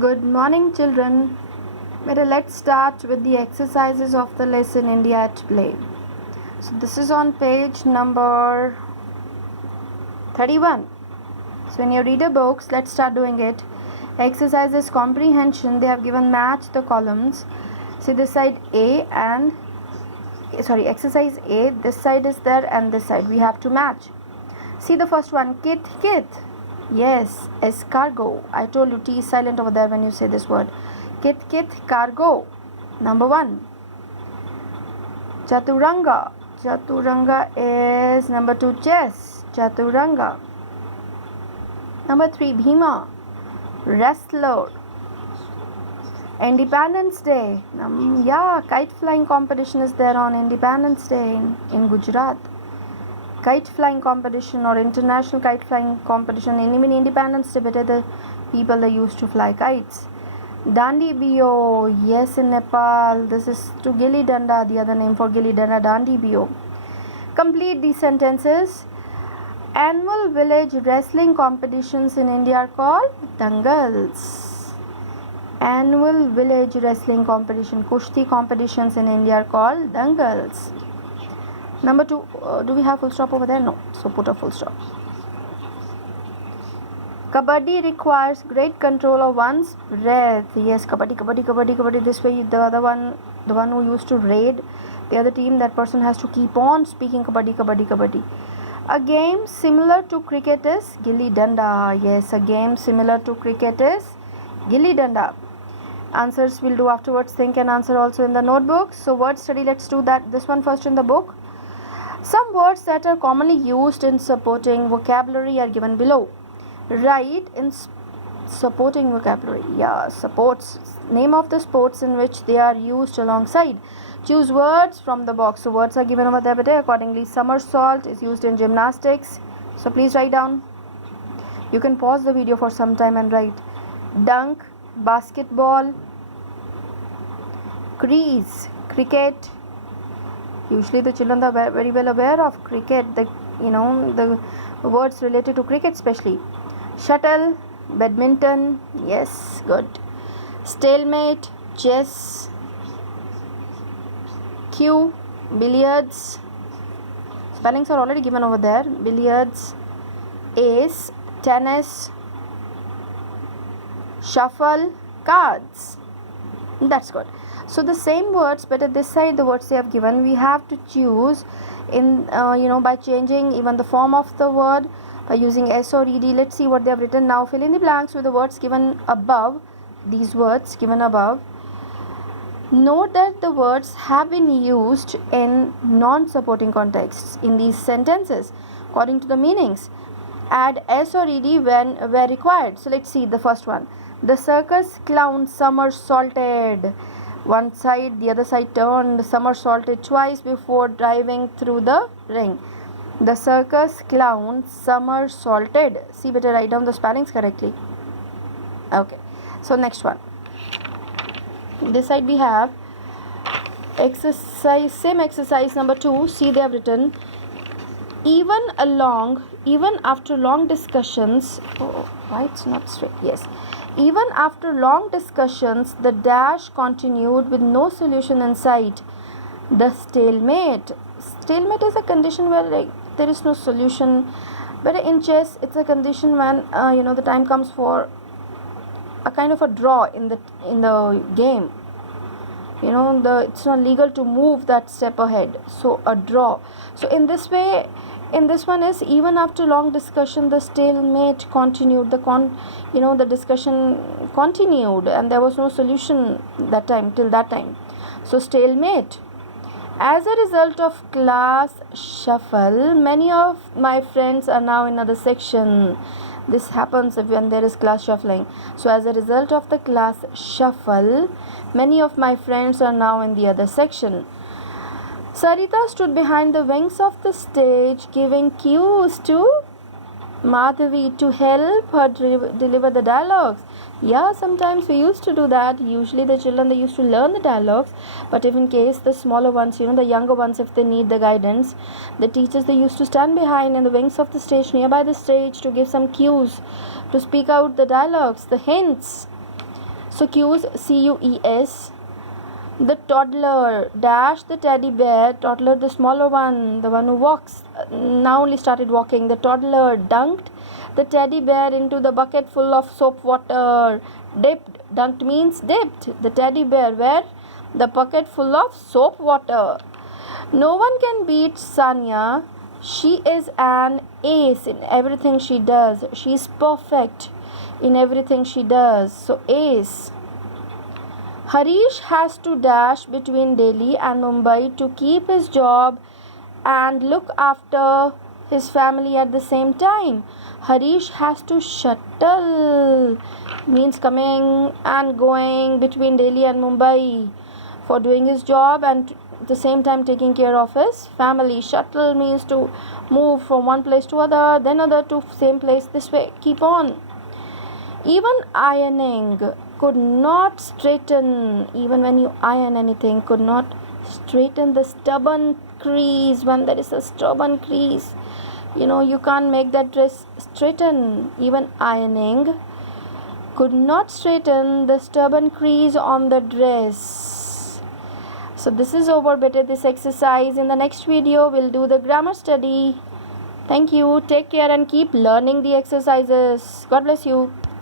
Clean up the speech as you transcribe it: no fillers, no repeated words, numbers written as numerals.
Good morning, children. Let's start with the exercises of the lesson India at Play. So, this is on page number 31. So, in your reader books, let's start doing it. Exercises comprehension, they have given match the columns. See this side A and exercise A, this side is there and this side we have to match. See the first one, kit. Yes, escargot. I told you T is silent over there when you say this word. Kit, cargo. Number 1. Chaturanga. Chaturanga is number 2. Chess. Chaturanga. Number 3. Bhima. Wrestler. Independence Day. Kite flying competition is there on Independence Day in Gujarat. Kite flying competition or international kite flying competition. In Independence Day, the people they used to fly kites. Dandi Bio, yes, in Nepal. This is to Gilli Danda, the other name for Gilli Danda, Dandi Bio. Complete these sentences. Annual village wrestling competitions in India are called dangals. Annual village wrestling competition, kushti competitions in India are called dangals. Number 2, do we have full stop over there? No, so put a full stop. Kabaddi requires great control of one's breath. Yes, kabaddi. This way, the other one, the one who used to raid the other team, that person has to keep on speaking kabaddi. A game similar to cricket is gilli danda. Yes, a game similar to cricket is gilli danda. Answers we'll do afterwards. Think and answer also in the notebook. So word study, let's do that. This one first in the book. Some words that are commonly used in supporting vocabulary are given below. Write in supporting vocabulary. Supports. Name of the sports in which they are used alongside. Choose words from the box. So words are given over there, but accordingly, somersault is used in gymnastics. So please write down. You can pause the video for some time and write. Dunk, basketball, crease, cricket. Usually the children are very well aware of cricket, the words related to cricket especially. Shuttle, badminton, yes, good. Stalemate, chess. Cue, billiards. Spellings are already given over there. Billiards, ace, tennis, shuffle, cards. That's good. So the same words, but at this side the words they have given, we have to choose in by changing even the form of the word by using S or ED. Let's see what they have written now. Fill in the blanks with the words given above. These words given above. Note that the words have been used in non-supporting contexts in these sentences according to the meanings. Add S or ED when where required. So let's see the first one. The circus clown somersaulted. One side, the other side turned, somersaulted twice before driving through the ring. The circus clown somersaulted. See, better write down the spellings correctly. Okay, so next one. This side we have same exercise number 2. See, they have written, even after long discussions. Why it's not straight? Yes. Even after long discussions, the dash continued with no solution in sight. The stalemate. Stalemate is a condition where there is no solution. But in chess, it's a condition when the time comes for a kind of a draw in the game. It's not legal to move that step ahead. So a draw. So in this way. In this one is even after long discussion, the stalemate continued. The discussion continued, and there was no solution till that time. So stalemate. As a result of class shuffle, many of my friends are now in another section. This happens when there is class shuffling. So as a result of the class shuffle, many of my friends are now in the other section. Sarita stood behind the wings of the stage, giving cues to Madhavi to help her deliver the dialogues. Sometimes we used to do that. Usually the children, they used to learn the dialogues, but if in case the smaller ones, the younger ones, if they need the guidance, the teachers, they used to stand behind in the wings of the stage, nearby the stage, to give some cues, to speak out the dialogues, the hints. So cues, cues. The toddler dash the teddy bear. Toddler, the smaller one, the one who walks, now only started walking. The toddler dunked the teddy bear into the bucket full of soap water. Dipped, dunked means dipped the teddy bear where? The bucket full of soap water. No one can beat Sanya. She is an ace in everything she does. She is perfect in everything she does. So ace. Harish has to dash between Delhi and Mumbai to keep his job and look after his family at the same time. Harish has to shuttle, means coming and going between Delhi and Mumbai for doing his job and at the same time taking care of his family. Shuttle means to move from one place to other, then other to same place, this way, keep on. Even ironing could not straighten, even when you iron anything, could not straighten the stubborn crease. When there is a stubborn crease, you can't make that dress straighten. Even ironing could not straighten the stubborn crease on the dress. So this is over, better this exercise. In the next video we'll do the grammar study. Thank you, take care and keep learning the exercises. God bless you.